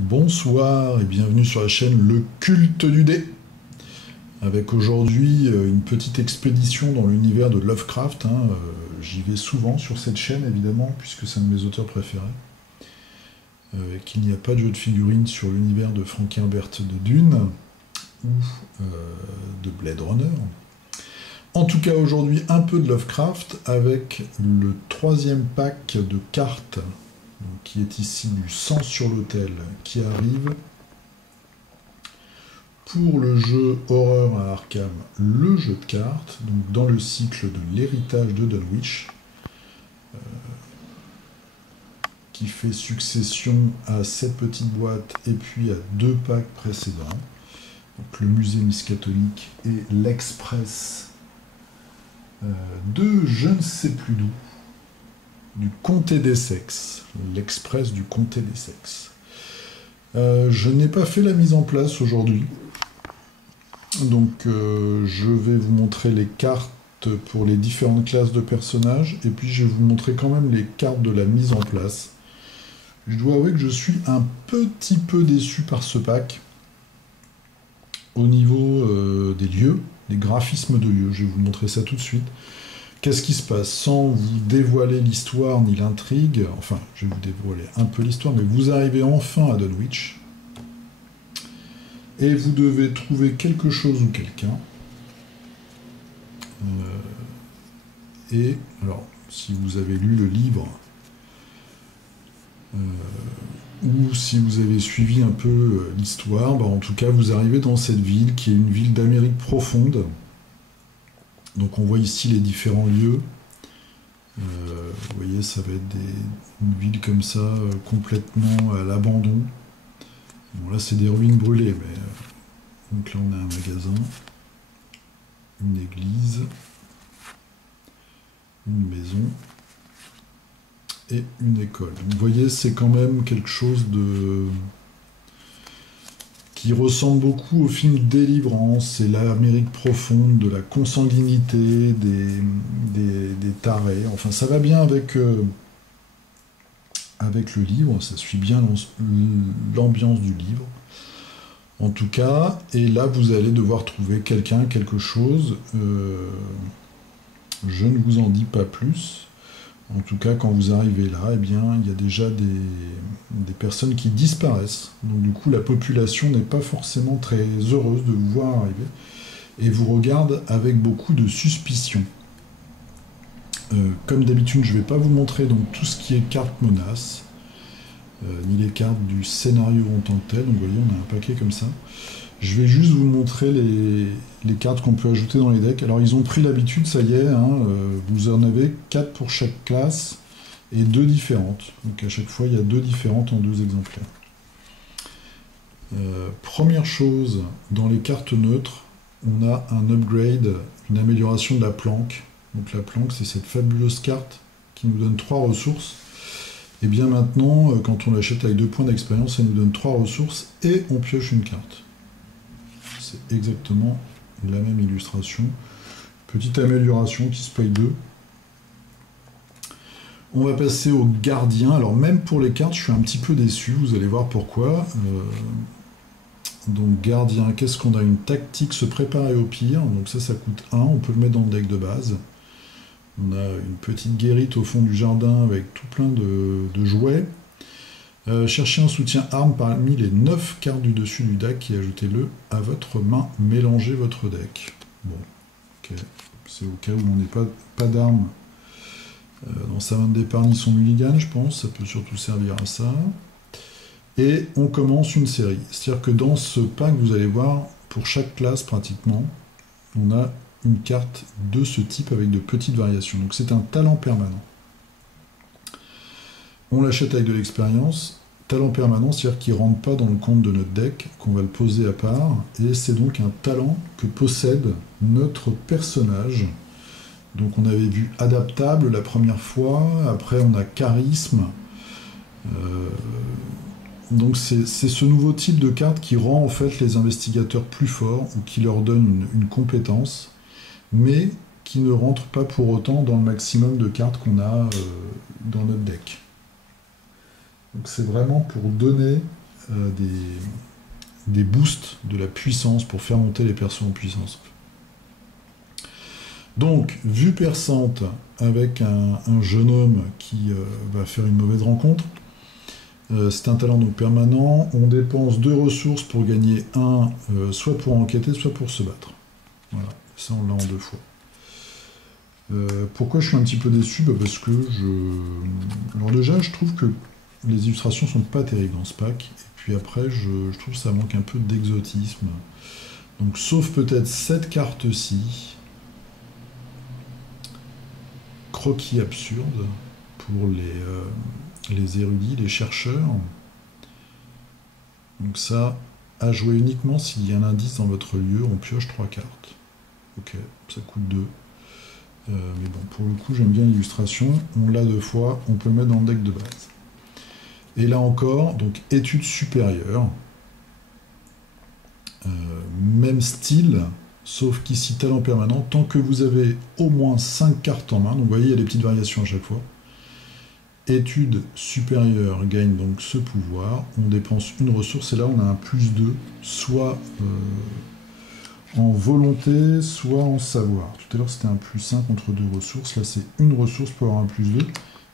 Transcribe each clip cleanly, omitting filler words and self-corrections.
Bonsoir et bienvenue sur la chaîne Le Culte du Dé, avec aujourd'hui une petite expédition dans l'univers de Lovecraft. J'y vais souvent sur cette chaîne évidemment, puisque c'est un de mes auteurs préférés, et qu'il n'y a pas de jeu de figurines sur l'univers de Frank Herbert de Dune, ou de Blade Runner. En tout cas aujourd'hui un peu de Lovecraft, avec le troisième pack de cartes, donc, qui est ici du sang sur l'autel, qui arrive pour le jeu Horreur à Arkham, le jeu de cartes, donc dans le cycle de l'héritage de Dunwich, qui fait succession à cette petite boîte et puis à deux packs précédents, donc le musée Miskatonic et l'Express de je ne sais plus d'où, du comté d'Essex, l'Express du comté d'Essex. Je n'ai pas fait la mise en place aujourd'hui, donc je vais vous montrer les cartes pour les différentes classes de personnages, et puis je vais vous montrer quand même les cartes de la mise en place. Je dois avouer que je suis un petit peu déçu par ce pack, au niveau des lieux, des graphismes de lieux. Je vais vous montrer ça tout de suite. Qu'est-ce qui se passe? Sans vous dévoiler l'histoire ni l'intrigue, enfin, je vais vous dévoiler un peu l'histoire, mais vous arrivez enfin à Dunwich, et vous devez trouver quelque chose ou quelqu'un. Et, alors, si vous avez lu le livre, ou si vous avez suivi un peu l'histoire, en tout cas, vous arrivez dans cette ville, qui est une ville d'Amérique profonde. Donc on voit ici les différents lieux. Vous voyez, ça va être une ville comme ça, complètement à l'abandon. Bon, là, c'est des ruines brûlées, mais... donc là, on a un magasin, une église, une maison et une école. Donc, vous voyez, c'est quand même quelque chose de... qui ressemble beaucoup au film Délivrance. C'est l'Amérique profonde, de la consanguinité, des tarés. Enfin, ça va bien avec le livre, ça suit bien l'ambiance du livre. En tout cas, et là, vous allez devoir trouver quelqu'un, quelque chose. Je ne vous en dis pas plus. En tout cas, quand vous arrivez là, eh bien, il y a déjà des personnes qui disparaissent. Donc du coup, la population n'est pas forcément très heureuse de vous voir arriver et vous regarde avec beaucoup de suspicion. Comme d'habitude, je ne vais pas vous montrer donc, tout ce qui est cartes menaces, ni les cartes du scénario en tant que tel. Donc vous voyez, on a un paquet comme ça. Je vais juste vous montrer les cartes qu'on peut ajouter dans les decks. Alors ils ont pris l'habitude, ça y est, vous en avez 4 pour chaque classe et 2 différentes. Donc à chaque fois, il y a 2 différentes en 2 exemplaires. Première chose, dans les cartes neutres, on a un upgrade, une amélioration de la planque. Donc la planque, c'est cette fabuleuse carte qui nous donne 3 ressources. Et bien maintenant, quand on l'achète avec 2 points d'expérience, ça nous donne 3 ressources et on pioche une carte. C'est exactement la même illustration. Petite amélioration qui se paye 2. On va passer au gardien. Alors même pour les cartes, je suis un petit peu déçu. Vous allez voir pourquoi. Donc gardien, qu'est-ce qu'on a? Une tactique, se préparer au pire. Donc ça coûte 1. On peut le mettre dans le deck de base. On a une petite guérite au fond du jardin avec tout plein de jouets. Cherchez un soutien arme parmi les 9 cartes du dessus du deck et ajoutez-le à votre main. Mélangez votre deck. Bon, ok. C'est au cas où on n'est pas d'armes dans sa main de départ ni son mulligan, je pense. Ça peut surtout servir à ça. Et on commence une série. C'est-à-dire que dans ce pack, vous allez voir, pour chaque classe pratiquement, on a une carte de ce type avec de petites variations. Donc c'est un talent permanent. On l'achète avec de l'expérience. Talent permanent, c'est-à-dire qu'il ne rentre pas dans le compte de notre deck, qu'on va le poser à part. Et c'est donc un talent que possède notre personnage. Donc on avait vu adaptable la première fois. Après on a charisme. Donc c'est ce nouveau type de carte qui rend en fait les investigateurs plus forts ou qui leur donne une compétence, mais qui ne rentre pas pour autant dans le maximum de cartes qu'on a dans notre deck. Donc c'est vraiment pour donner des boosts de la puissance pour faire monter les persos en puissance. Donc, vue perçante avec un jeune homme qui va faire une mauvaise rencontre. C'est un talent donc permanent. On dépense 2 ressources pour gagner 1, soit pour enquêter, soit pour se battre. Voilà, ça on l'a en 2 fois. Pourquoi je suis un petit peu déçu? Parce que Alors déjà, je trouve que les illustrations sont pas terribles dans ce pack. Et puis après, je trouve que ça manque un peu d'exotisme. Donc, sauf peut-être cette carte-ci. Croquis absurde pour les érudits, les chercheurs. Donc ça, à jouer uniquement s'il y a un indice dans votre lieu, on pioche 3 cartes. Ok, ça coûte 2. Mais bon, pour le coup, j'aime bien l'illustration. On l'a 2 fois, on peut le mettre dans le deck de base. Et là encore, donc études supérieures. Même style, sauf qu'ici, talent permanent, tant que vous avez au moins 5 cartes en main, donc vous voyez, il y a des petites variations à chaque fois. Études supérieures gagne donc ce pouvoir, on dépense une ressource, et là on a un +2, soit en volonté, soit en savoir. Tout à l'heure c'était un +1 contre 2 ressources, là c'est une ressource pour avoir un +2,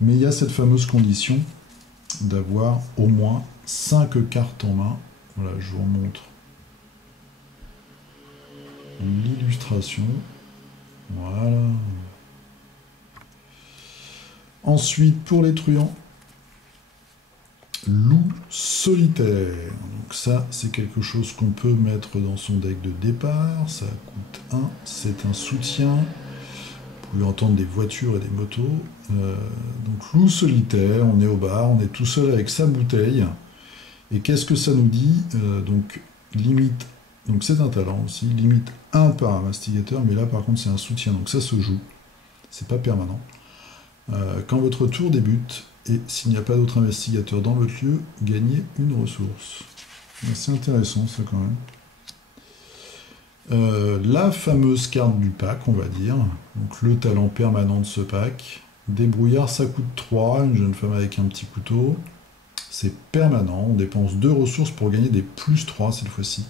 mais il y a cette fameuse condition d'avoir au moins 5 cartes en main. Voilà, je vous remontre l'illustration. Voilà. Ensuite, pour les truands, loup solitaire. Donc ça, c'est quelque chose qu'on peut mettre dans son deck de départ. Ça coûte 1, c'est un soutien. Vous pouvez entendre des voitures et des motos. Donc loup solitaire, on est au bar, on est tout seul avec sa bouteille. Et qu'est-ce que ça nous dit? Donc limite, donc c'est un talent aussi, limite 1 par un mastigateur, mais là par contre c'est un soutien, donc ça se joue. C'est pas permanent. Quand votre tour débute, et s'il n'y a pas d'autre investigateur dans votre lieu, gagnez une ressource. C'est intéressant ça quand même. La fameuse carte du pack, on va dire, donc le talent permanent de ce pack. Débrouillard, ça coûte 3, une jeune femme avec un petit couteau. C'est permanent, on dépense 2 ressources pour gagner des +3 cette fois-ci.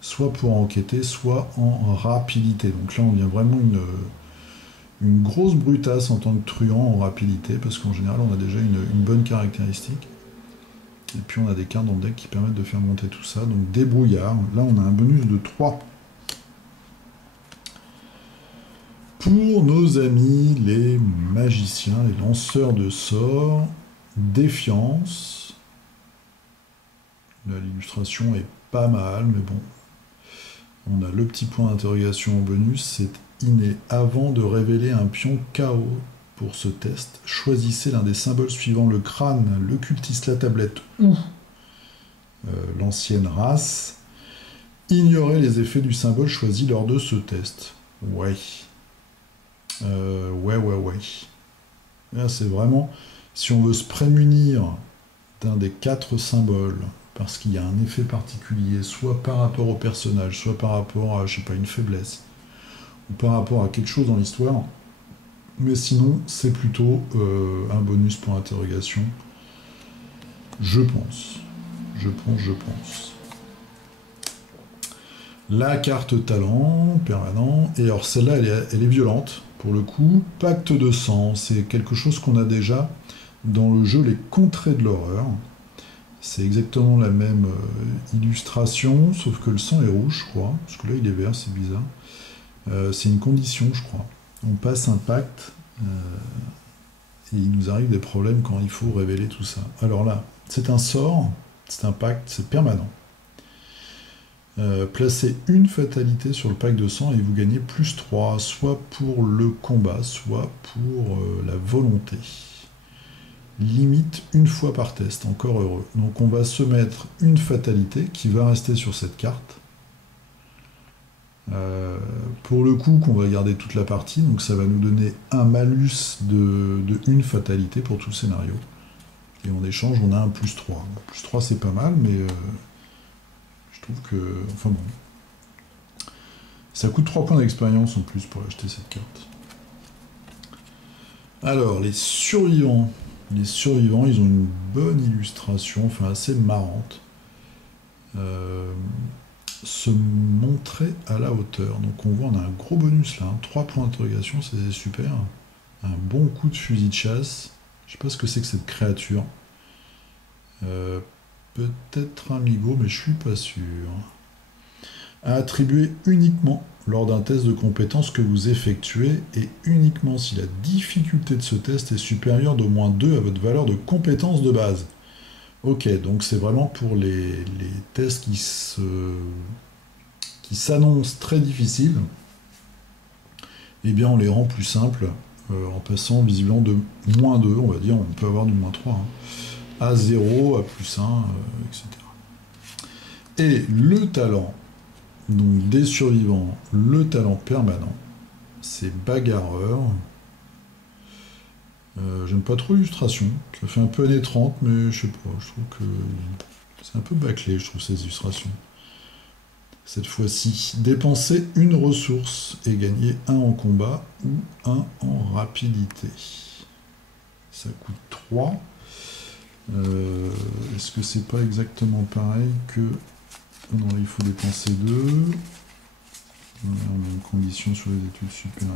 Soit pour enquêter, soit en rapidité. Donc là on vient vraiment une grosse brutasse en tant que truand en rapidité, parce qu'en général on a déjà une bonne caractéristique. Et puis on a des cartes dans le deck qui permettent de faire monter tout ça. Donc débrouillard, là on a un bonus de 3. Pour nos amis les magiciens, les lanceurs de sorts, défiance. Là l'illustration est pas mal, mais bon. On a le petit point d'interrogation en bonus, c'est inné. Avant de révéler un pion KO pour ce test, choisissez l'un des symboles suivants: le crâne, le cultiste, la tablette ou l'ancienne race. Ignorez les effets du symbole choisi lors de ce test. Ouais. Ouais. Là, c'est vraiment, si on veut se prémunir d'un des 4 symboles, parce qu'il y a un effet particulier, soit par rapport au personnage, soit par rapport à, je sais pas, une faiblesse, ou par rapport à quelque chose dans l'histoire, mais sinon, c'est plutôt un bonus pour interrogation. Je pense. La carte talent, permanent, et alors celle-là, elle est violente, pour le coup. Pacte de sang, c'est quelque chose qu'on a déjà dans le jeu Les Contrées de l'horreur. C'est exactement la même illustration, sauf que le sang est rouge, je crois, parce que là il est vert, c'est bizarre. C'est une condition, je crois. On passe un pacte, et il nous arrive des problèmes quand il faut révéler tout ça. Alors là, c'est un sort, c'est un pacte, c'est permanent. Placez une fatalité sur le pack de sang et vous gagnez +3, soit pour le combat, soit pour la volonté. Limite une fois par test, encore heureux. Donc on va se mettre une fatalité qui va rester sur cette carte. Pour le coup, qu'on va garder toute la partie, donc ça va nous donner un malus de une fatalité pour tout le scénario. Et en échange, on a un +3. +3 c'est pas mal, mais je trouve que... Enfin bon. Ça coûte 3 points d'expérience en plus pour acheter cette carte. Alors, les survivants. Les survivants, ils ont une bonne illustration, enfin assez marrante. euh, se montrer à la hauteur. Donc on voit, on a un gros bonus là, hein, 3 points d'interrogation, c'est super. Un bon coup de fusil de chasse. Je sais pas ce que c'est que cette créature. Euh, Peut-être un migo, mais je suis pas sûr. À attribuer uniquement lors d'un test de compétences que vous effectuez et uniquement si la difficulté de ce test est supérieure d'au moins 2 à votre valeur de compétence de base. Ok, donc c'est vraiment pour les tests qui s'annoncent très difficiles, eh bien on les rend plus simples en passant visiblement de moins 2, on va dire, on peut avoir du moins 3, hein, à 0, à plus 1, etc. Et le talent, donc des survivants, le talent permanent, c'est bagarreur. J'aime pas trop l'illustration, ça fait un peu années 30, mais je sais pas, je trouve que c'est un peu bâclé, je trouve, ces illustrations. Cette fois-ci, dépenser une ressource et gagner un en combat ou un en rapidité. Ça coûte 3. Est-ce que c'est pas exactement pareil que... Non, il faut dépenser 2. On a une condition sur les études supérieures.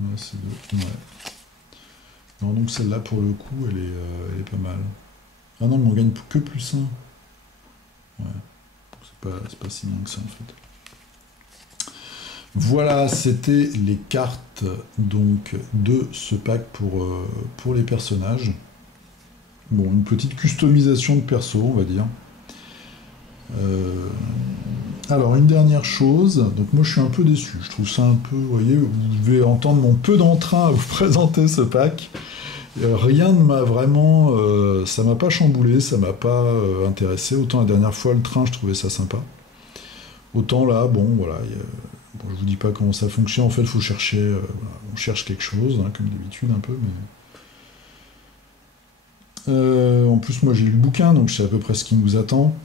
Là, c'est 2. Ouais. Non, donc celle-là, pour le coup, elle est pas mal. Ah non, mais on gagne que plus 1. Ouais. C'est pas si bien que ça, en fait. Voilà, c'était les cartes donc de ce pack pour les personnages. Bon, une petite customisation de perso, on va dire. Alors, une dernière chose. Donc, moi, je suis un peu déçu. Je trouve ça un peu... Vous voyez, vous devez entendre mon peu d'entrain à vous présenter ce pack. Rien ne m'a vraiment... ça m'a pas chamboulé, ça m'a pas intéressé. Autant la dernière fois, le train, je trouvais ça sympa. Autant là, bon, voilà... Bon, je vous dis pas comment ça fonctionne. En fait, il faut chercher... voilà, on cherche quelque chose, hein, comme d'habitude, un peu, mais... en plus, moi, j'ai lu le bouquin, donc je sais à peu près ce qui nous attend.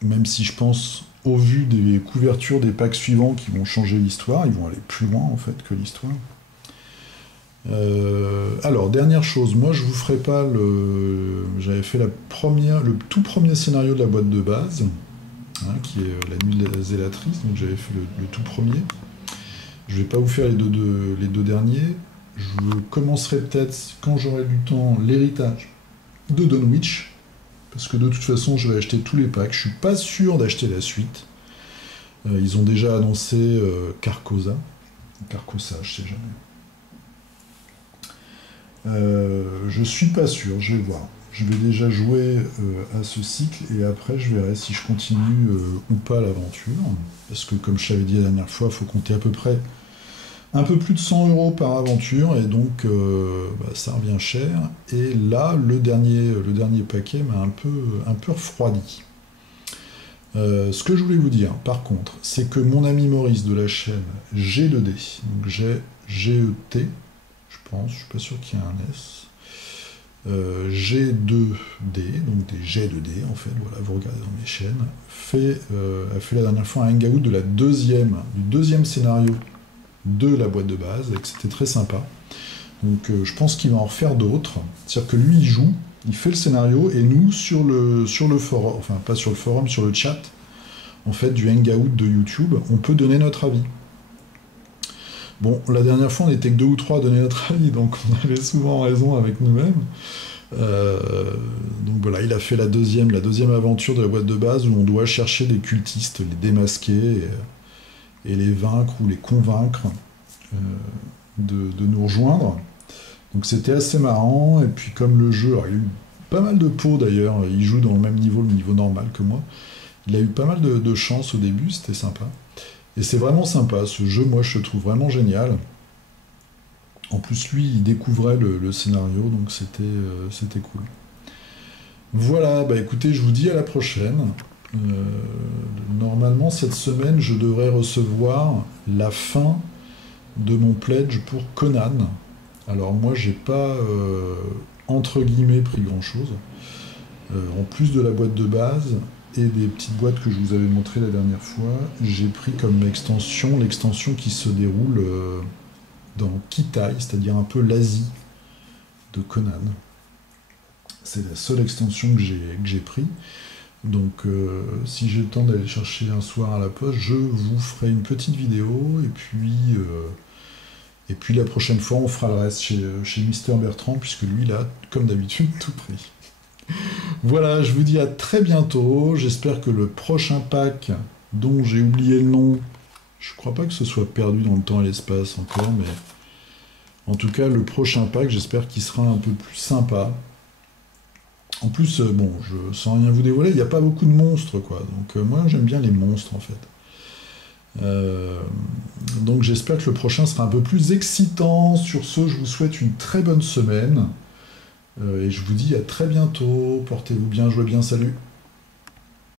Même si je pense, au vu des couvertures des packs suivants qui vont changer l'histoire, ils vont aller plus loin en fait que l'histoire. Alors, dernière chose, moi je vous ferai pas le... J'avais fait le tout premier scénario de la boîte de base, hein, qui est La Nuit de la Zélatrice, donc j'avais fait le tout premier. Je vais pas vous faire les deux derniers. Je commencerai peut-être, quand j'aurai du temps, l'héritage de Dunwich. Parce que de toute façon, je vais acheter tous les packs. Je suis pas sûr d'acheter la suite. Ils ont déjà annoncé Carcosa. Carcosa, je sais jamais. Je suis pas sûr, je vais voir. Je vais déjà jouer à ce cycle et après je verrai si je continue ou pas l'aventure. Parce que comme je t'avais dit la dernière fois, il faut compter à peu près un peu plus de 100 € par aventure, et donc ça revient cher. Et là, le dernier paquet m'a un peu refroidi. Ce que je voulais vous dire, par contre, c'est que mon ami Maurice de la chaîne G2D, donc G-E-T, je pense, je suis pas sûr qu'il y ait un S, G2D, donc des G2D en fait, voilà, vous regardez dans mes chaînes, a fait la dernière fois un hangout du deuxième scénario de la boîte de base, et que c'était très sympa. Donc je pense qu'il va en refaire d'autres. C'est-à-dire que lui, il joue, il fait le scénario, et nous, sur le forum, enfin pas sur le forum, sur le chat, en fait, du hangout de YouTube, on peut donner notre avis. Bon, la dernière fois, on n'était que 2 ou 3 à donner notre avis, donc on avait souvent raison avec nous-mêmes. Donc voilà, il a fait la deuxième aventure de la boîte de base, où on doit chercher des cultistes, les démasquer, et les vaincre ou les convaincre de nous rejoindre. Donc c'était assez marrant, et puis comme le jeu, alors il a eu pas mal de pots d'ailleurs, il joue dans le même niveau, le niveau normal que moi, il a eu pas mal de chance au début, c'était sympa. Et c'est vraiment sympa, ce jeu, moi je le trouve vraiment génial. En plus lui, il découvrait le scénario, donc c'était cool. Voilà, bah écoutez, je vous dis à la prochaine. Normalement, cette semaine, je devrais recevoir la fin de mon pledge pour Conan. Alors moi, j'ai pas, entre guillemets, pris grand-chose. En plus de la boîte de base et des petites boîtes que je vous avais montrées la dernière fois, j'ai pris comme extension l'extension qui se déroule dans Kitai, c'est-à-dire un peu l'Asie de Conan. C'est la seule extension que j'ai pris. Donc si j'ai le temps d'aller chercher un soir à la poste, je vous ferai une petite vidéo et puis la prochaine fois on fera le reste chez Mister Bertrand puisque lui il a comme d'habitude tout pris. Voilà, je vous dis à très bientôt. J'espère que le prochain pack dont j'ai oublié le nom, je crois pas que ce soit perdu dans le temps et l'espace encore, mais en tout cas le prochain pack j'espère qu'il sera un peu plus sympa. En plus, bon, sans rien vous dévoiler, il n'y a pas beaucoup de monstres, quoi. Donc moi, j'aime bien les monstres, en fait. Euh, donc j'espère que le prochain sera un peu plus excitant. Sur ce, je vous souhaite une très bonne semaine. Et je vous dis à très bientôt. Portez-vous bien, jouez bien, salut.